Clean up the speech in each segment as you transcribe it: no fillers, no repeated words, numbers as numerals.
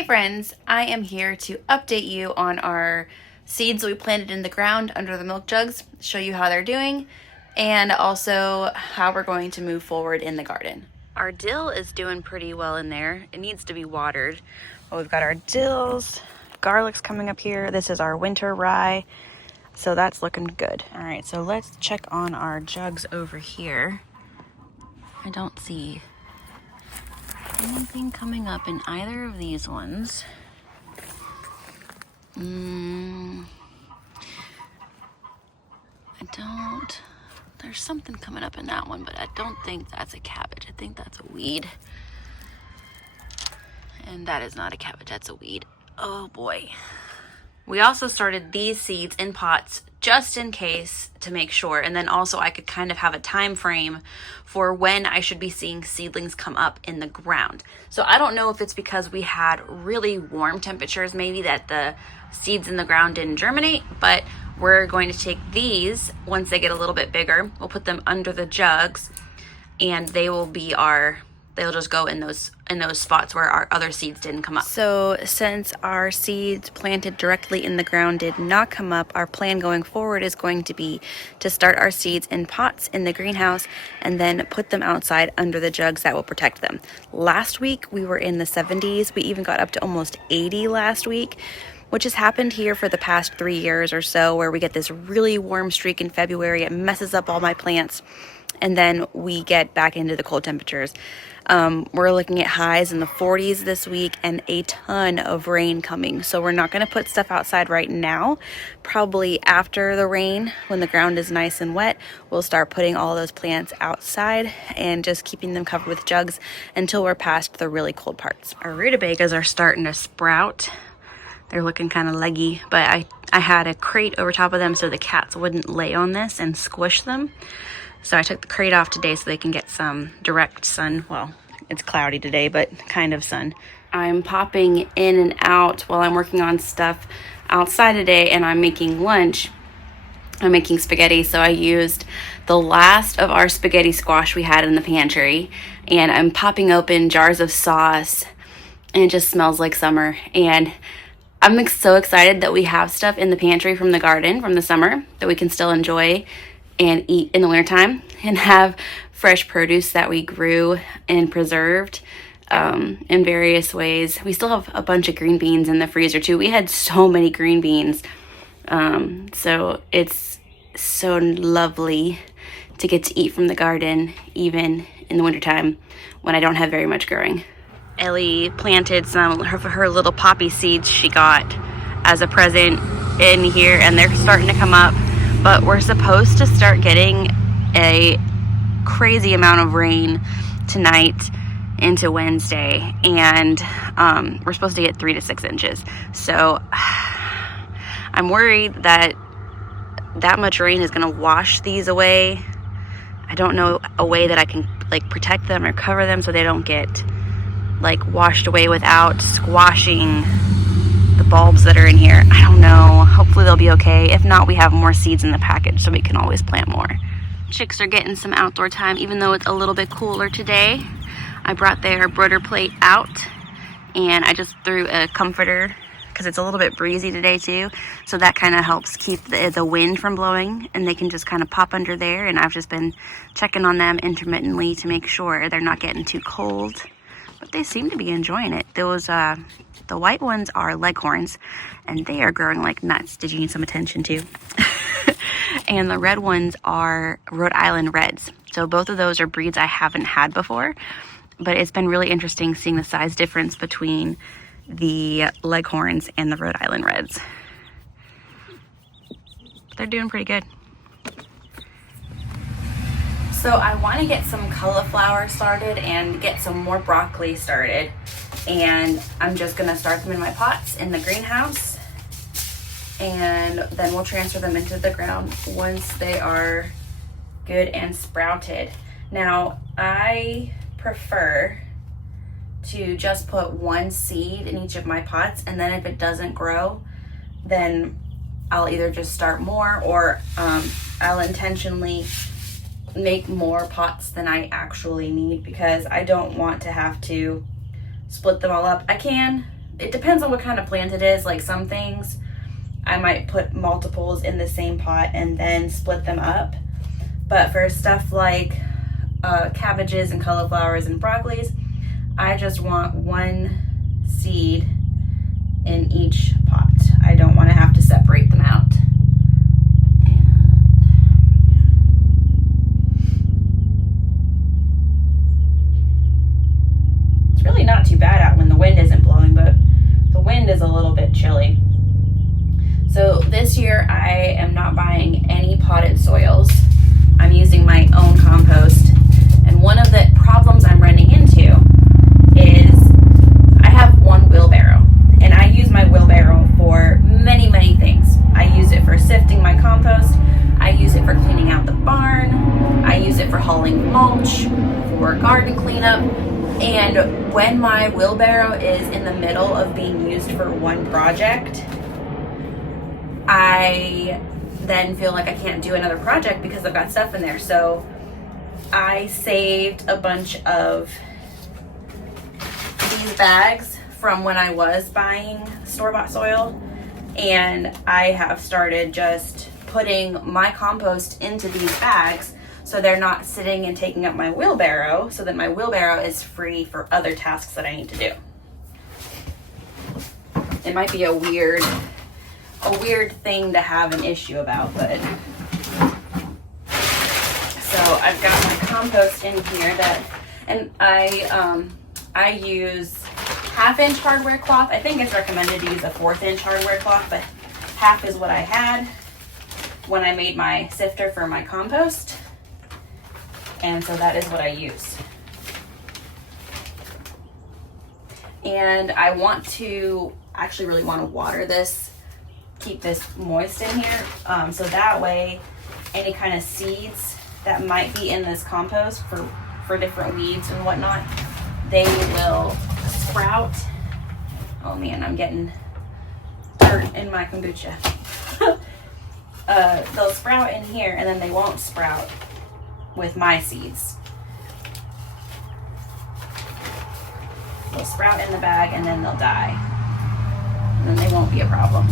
Hey friends, I am here to update you on our seeds we planted in the ground under the milk jugs, show you how they're doing, and also how we're going to move forward in the garden. Our dill is doing pretty well in there. It needs to be watered. Well, we've got our dills, garlic's coming up here. This is our winter rye, so that's looking good. All right, so let's check on our jugs over here. I don't see anything coming up in either of these ones. There's something coming up in that one, but I don't think that's a cabbage. I think that's a weed. And that is not a cabbage, that's a weed. Oh boy. We also started these seeds in pots just in case, to make sure. And then also I could kind of have a time frame for when I should be seeing seedlings come up in the ground. So I don't know if it's because we had really warm temperatures, maybe, that the seeds in the ground didn't germinate, but we're going to take these once they get a little bit bigger. We'll put them under the jugs and they'll just go in those spots where our other seeds didn't come up. So since our seeds planted directly in the ground did not come up, our plan going forward is going to be to start our seeds in pots in the greenhouse and then put them outside under the jugs that will protect them. Last week we were in the 70s. We even got up to almost 80 last week, which has happened here for the past 3 years or so, where we get this really warm streak in February. It messes up all my plants, and then we get back into the cold temperatures. We're looking at highs in the 40s this week and a ton of rain coming. So we're not going to put stuff outside right now. Probably after the rain, when the ground is nice and wet, we'll start putting all those plants outside and just keeping them covered with jugs until we're past the really cold parts. Our rutabagas are starting to sprout. They're looking kind of leggy, but I had a crate over top of them so the cats wouldn't lay on this and squish them. So I took the crate off today so they can get some direct sun. Well, it's cloudy today, but kind of sun. I'm popping in and out while I'm working on stuff outside today, and I'm making lunch. I'm making spaghetti, so I used the last of our spaghetti squash we had in the pantry, and I'm popping open jars of sauce, and it just smells like summer. And I'm so excited that we have stuff in the pantry from the garden from the summer that we can still enjoy and eat in the wintertime, and have fresh produce that we grew and preserved in various ways. We still have a bunch of green beans in the freezer too. We had so many green beans. So it's so lovely to get to eat from the garden, even in the wintertime when I don't have very much growing. Ellie planted some of her little poppy seeds she got as a present in here, and they're starting to come up. But we're supposed to start getting a crazy amount of rain tonight into Wednesday, and we're supposed to get 3 to 6 inches. So I'm worried that much rain is going to wash these away. I don't know a way that I can protect them or cover them so they don't get washed away without squashing the bulbs that are in here. I don't know. Hopefully they'll be okay. If not, we have more seeds in the package so we can always plant more. Chicks are getting some outdoor time even though it's a little bit cooler today. I brought their brooder plate out and I just threw a comforter because it's a little bit breezy today too. So that kind of helps keep the wind from blowing, and they can just kind of pop under there. And I've just been checking on them intermittently to make sure they're not getting too cold. But they seem to be enjoying it. Those the white ones are leghorns, and they are growing like nuts. Did you need some attention too? And the red ones are Rhode Island Reds. So both of those are breeds I haven't had before, but it's been really interesting seeing the size difference between the leghorns and the Rhode Island Reds. They're doing pretty good. So I want to get some cauliflower started and get some more broccoli started. And I'm just going to start them in my pots in the greenhouse. And then we'll transfer them into the ground once they are good and sprouted. Now, I prefer to just put one seed in each of my pots. And then if it doesn't grow, then I'll either just start more, or I'll intentionally make more pots than I actually need, because I don't want to have to split them all up. I can, it depends on what kind of plant it is. Like some things I might put multiples in the same pot and then split them up. But for stuff like cabbages and cauliflowers and broccolis, I just want one seed in each pot. I don't want to have to separate them out. It's really not too bad out when the wind isn't blowing, but the wind is a little bit chilly. So this year I am not buying any potted soils. I'm using my own compost. And one of the problems I'm running into is I have one wheelbarrow. And I use my wheelbarrow for many, many things. I use it for sifting my compost. I use it for cleaning out the barn. I use it for hauling mulch, for garden cleanup. And when my wheelbarrow is in the middle of being used for one project, I then feel like I can't do another project because I've got stuff in there. So I saved a bunch of these bags from when I was buying store-bought soil, and I have started just putting my compost into these bags so they're not sitting and taking up my wheelbarrow, so that my wheelbarrow is free for other tasks that I need to do. It might be a weird thing to have an issue about, but so I've got my compost in here and I use 1/2-inch hardware cloth. I think it's recommended to use a 1/4-inch hardware cloth, but half is what I had when I made my sifter for my compost, and so that is what I use. And I actually really want to water this, keep this moist in here, so that way any kind of seeds that might be in this compost for different weeds and whatnot, they will sprout. Oh man, I'm getting dirt in my kombucha. They'll sprout in here, and then they won't sprout with my seeds. They'll sprout in the bag and then they'll die. And then they won't be a problem.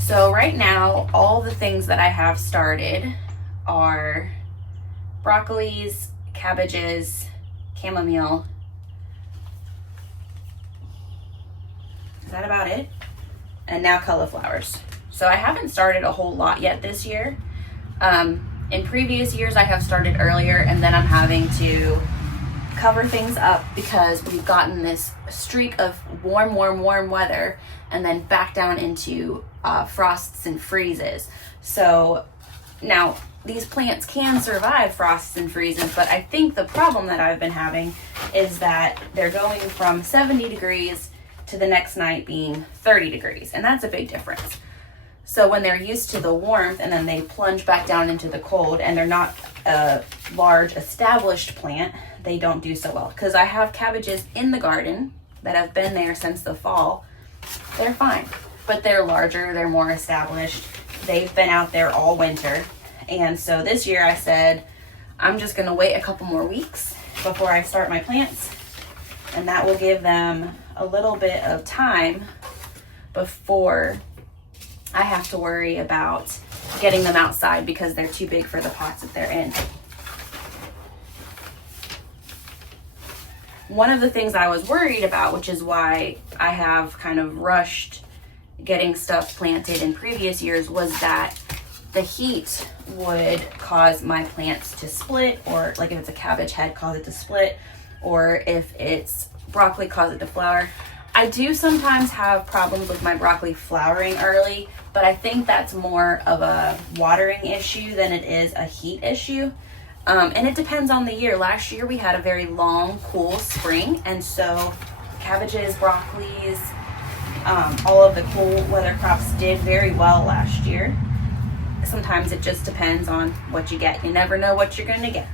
So right now, all the things that I have started are broccolis, cabbages, chamomile. Is that about it? And now cauliflowers. So I haven't started a whole lot yet this year. In previous years, I have started earlier, and then I'm having to cover things up because we've gotten this streak of warm weather and then back down into frosts and freezes. So now these plants can survive frosts and freezes, but I think the problem that I've been having is that they're going from 70 degrees to the next night being 30 degrees, and that's a big difference. So when they're used to the warmth and then they plunge back down into the cold and they're not a large established plant, they don't do so well. Because I have cabbages in the garden that have been there since the fall. They're fine, but they're larger, they're more established. They've been out there all winter. And so this year I said, I'm just gonna wait a couple more weeks before I start my plants. And that will give them a little bit of time before I have to worry about getting them outside because they're too big for the pots that they're in. One of the things I was worried about, which is why I have kind of rushed getting stuff planted in previous years, was that the heat would cause my plants to split, or like if it's a cabbage head, cause it to split, or if it's broccoli, cause it to flower. I do sometimes have problems with my broccoli flowering early, but I think that's more of a watering issue than it is a heat issue. And it depends on the year. Last year we had a very long, cool spring, and so cabbages, broccolis, all of the cool weather crops did very well last year. Sometimes it just depends on what you get. You never know what you're going to get.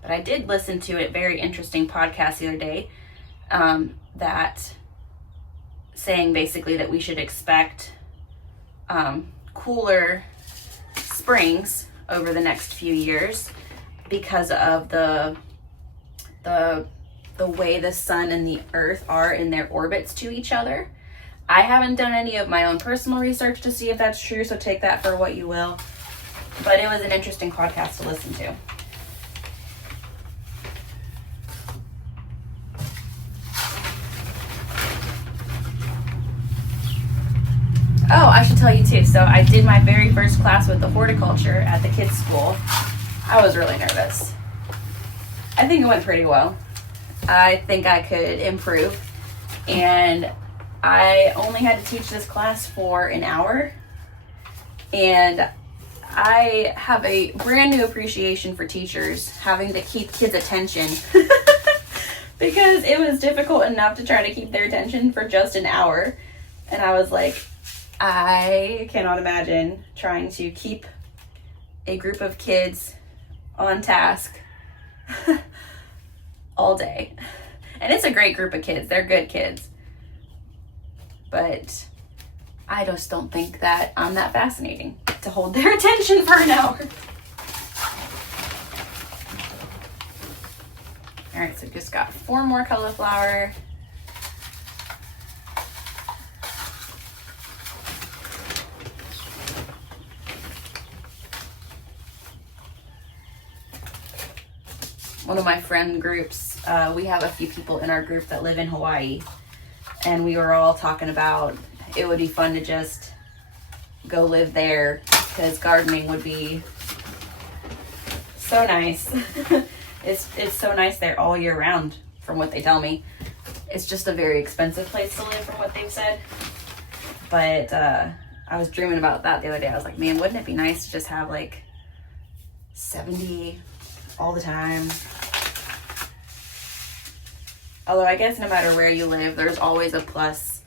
But I did listen to a very interesting podcast the other day that saying basically that we should expect cooler springs over the next few years because of the way the sun and the earth are in their orbits to each other. I haven't done any of my own personal research to see if that's true, so take that for what you will. But it was an interesting podcast to listen to. Oh, I should tell you too. So I did my very first class with the horticulture at the kids' school. I was really nervous. I think it went pretty well. I think I could improve. And I only had to teach this class for an hour. And I have a brand new appreciation for teachers having to keep kids' attention. Because it was difficult enough to try to keep their attention for just an hour. And I was like, I cannot imagine trying to keep a group of kids on task all day. And it's a great group of kids. They're good kids. But I just don't think that I'm that fascinating to hold their attention for an hour. All right, so just got 4 more cauliflower. One of my friend groups, we have a few people in our group that live in Hawaii, and we were all talking about it would be fun to just go live there because gardening would be so nice. It's so nice there all year round from what they tell me. It's just a very expensive place to live from what they've said. But I was dreaming about that the other day. I was like, man, wouldn't it be nice to just have like 70 all the time? Although I guess no matter where you live, there's always a plus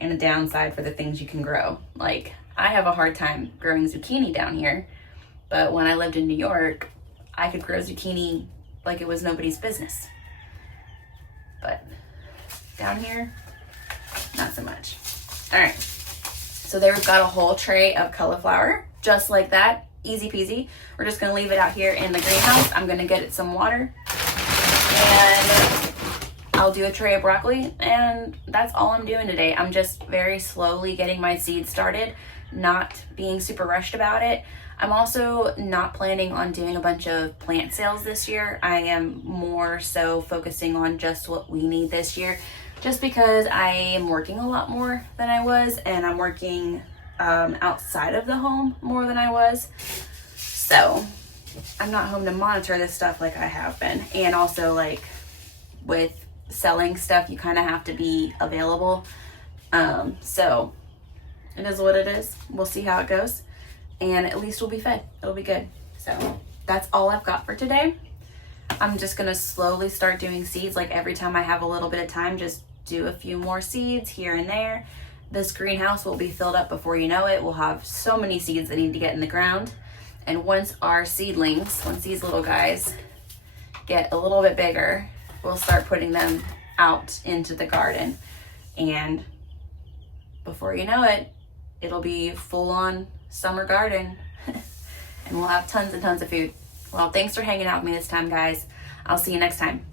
and a downside for the things you can grow. Like, I have a hard time growing zucchini down here, but when I lived in New York, I could grow zucchini like it was nobody's business. But down here, not so much. All right, so there we've got a whole tray of cauliflower, just like that, easy peasy. We're just gonna leave it out here in the greenhouse. I'm gonna get it some water, and I'll do a tray of broccoli, and that's all I'm doing today. I'm just very slowly getting my seeds started, not being super rushed about it. I'm also not planning on doing a bunch of plant sales this year. I am more so focusing on just what we need this year, just because I am working a lot more than I was, and I'm working outside of the home more than I was. So I'm not home to monitor this stuff like I have been. And also, like, with selling stuff, you kind of have to be available. So it is what it is. We'll see how it goes, and at least we'll be fed. It'll be good. So that's all I've got for today. I'm just gonna slowly start doing seeds. Like, every time I have a little bit of time, just do a few more seeds here and there. This greenhouse will be filled up before you know it. We'll have so many seeds that need to get in the ground. And once our seedlings, once these little guys get a little bit bigger, we'll start putting them out into the garden. And before you know it, it'll be full-on summer garden. And we'll have tons and tons of food. Well, thanks for hanging out with me this time, guys. I'll see you next time.